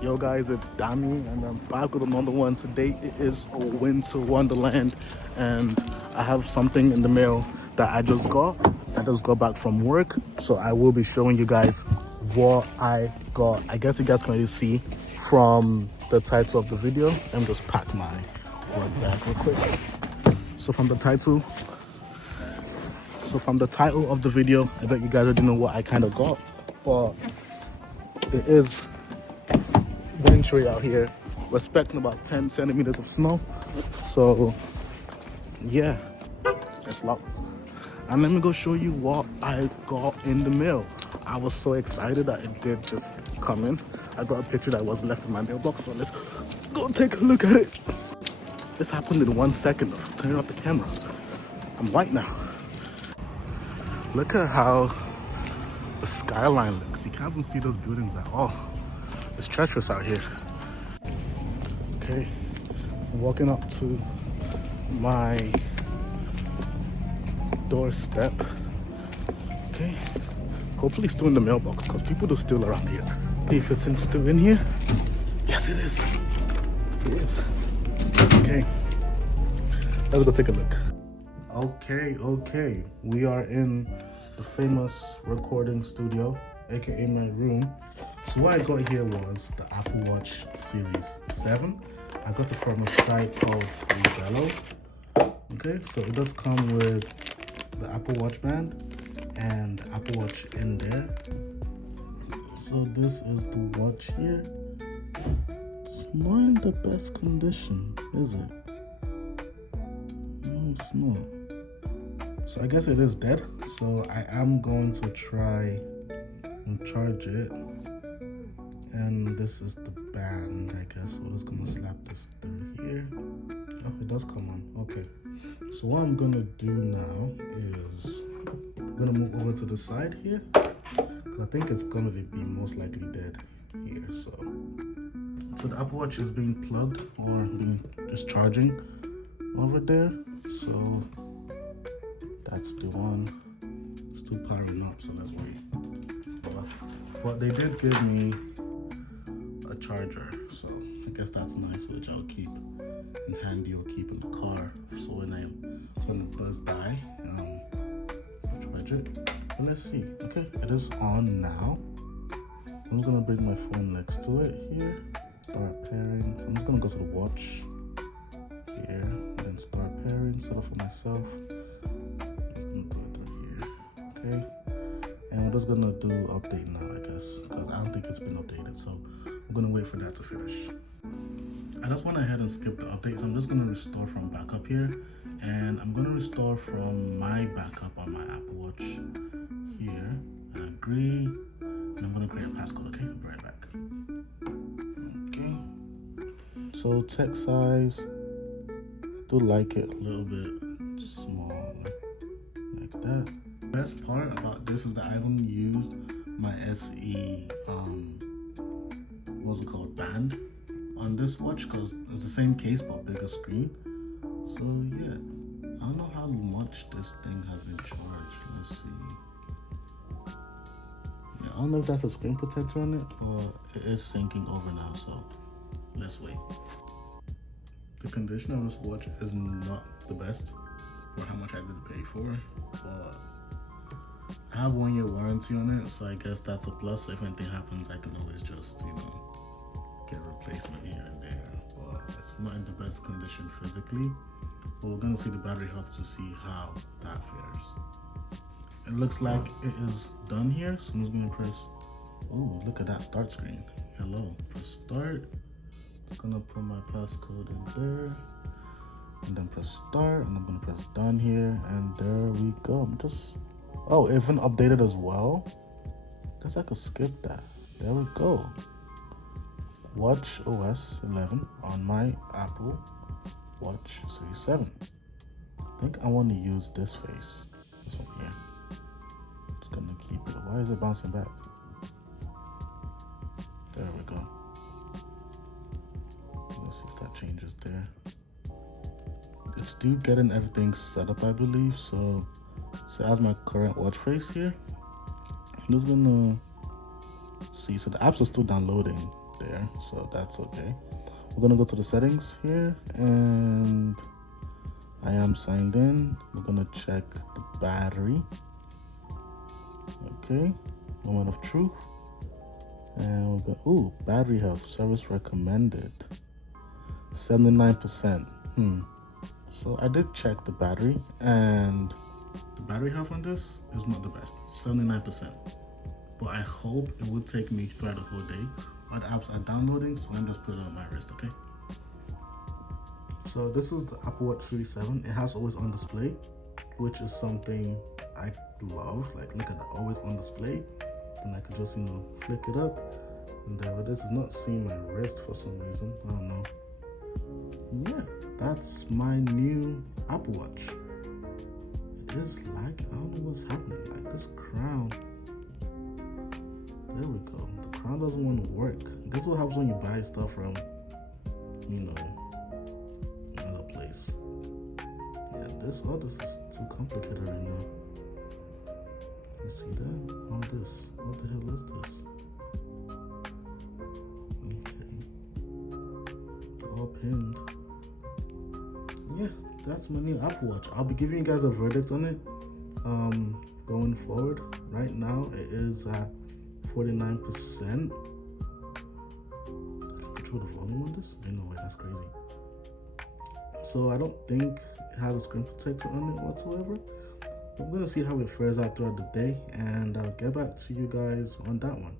Yo guys, it's Danny and I'm back with another one. Today it is a winter wonderland and I have something in the mail that I just got. I just got back from work, so I will be showing you guys what I got. I guess you guys can already see from the title of the video. Let me just pack my work bag real quick. So from the title of the video, I bet you guys already know what I kind of got, but it is wintry out here. We're expecting about 10 centimeters of snow, so yeah, it's locked. And let me go show you what I got in the mail. I was so excited that it did just come in. I got a picture that was left in my mailbox, so let's go take a look at it. This happened in 1 second. Turning off the camera, I'm white now. Look at how the skyline looks. You can't even see those buildings at all. It's treacherous out here. Okay, I'm walking up to my doorstep. Okay, hopefully it's still in the mailbox because people are still around here. See if it's still in here. Yes, it is. It is. Okay, let's go take a look. Okay, we are in the famous recording studio, aka my room. So what I got here was the Apple Watch Series 7. I got it from a site called Reeblo. Okay, so it does come with the Apple Watch band and Apple Watch in there. So this is the watch here. It's not in the best condition, is it? No, it's not. So I guess it is dead. So I am going to try and charge it. And this is the band, I guess. So I'm just gonna slap this through here. Oh, it does come on. Okay. So what I'm gonna do now is I'm gonna move over to the side here, because I think it's gonna be most likely dead here. So the Apple Watch is being plugged or being just charging over there. So that's the one. Still powering up, so let's wait. But they did give me a charger, so I guess that's nice, which I'll keep in handy or keep in the car, so when it does die, I'll charge it. But let's see. Okay, it is on now. I'm gonna bring my phone next to it here, start pairing. So I'm just gonna go to the watch here and then start pairing, set up for myself. I'm just gonna do it through here. Okay, and we're just gonna do update now, I guess, because I don't think it's been updated, so I'm gonna wait for that to finish. I just went ahead and skipped the update, so I'm just gonna restore from backup here, and I'm gonna restore from my backup on my Apple Watch here, and agree, and I'm gonna create a passcode. Okay, I'll be right back. Okay, so text size, I do like it a little bit smaller, like that. Best part about this is that I haven't used my SE what's it called, band on this watch, because it's the same case but bigger screen. So yeah, I don't know how much this thing has been charged. Let's see. Yeah, I don't know if that's a screen protector on it, but it is syncing over now, so let's wait. The condition of this watch is not the best for how much I did pay for, but I have 1 year warranty on it, so I guess that's a plus. So if anything happens, I can always just, get a replacement here and there. But it's not in the best condition physically. But we're gonna see the battery health to see how that fares. It looks like it is done here, so I'm just gonna press, oh, look at that start screen. Hello, press start. Just gonna put my passcode in there, and then press start, and I'm gonna press done here, and there we go. Oh, it even updated as well. Guess I could skip that. There we go. Watch OS 11 on my Apple Watch Series 7. I think I want to use this face. This one here. Just gonna keep it. Why is it bouncing back? There we go. Let's see if that changes there. It's still getting everything set up, I believe. So as my current watch face here, I'm just gonna see. So the apps are still downloading. there, so that's okay. We're gonna go to the settings here, and I am signed in. We're gonna check the battery. Okay, moment of truth. And we're going, ooh, battery health, service recommended. 79%. So I did check the battery, and the battery health on this is not the best, 79%. But I hope it will take me throughout the whole day. What apps are downloading, so let me just put it on my wrist, okay? So this is the Apple Watch Series 7. It has always on display, which is something I love. Like, look at that, always on display. Then I could just, flick it up, and there it is. It's not seeing my wrist for some reason. I don't know. Yeah, that's my new Apple Watch. It is like, I don't know what's happening. Like this crown. There we go. The crown doesn't want to work. This is what happens when you buy stuff from, another place. Yeah, this is too complicated right now. You see that? All this. What the hell is this? Okay. All pinned. Yeah, that's my new Apple Watch. I'll be giving you guys a verdict on it going forward. Right now, it is at 49%. Control the volume on this? No way, that's crazy. So I don't think it has a screen protector on it whatsoever. I'm gonna see how it fares out throughout the day, and I'll get back to you guys on that one.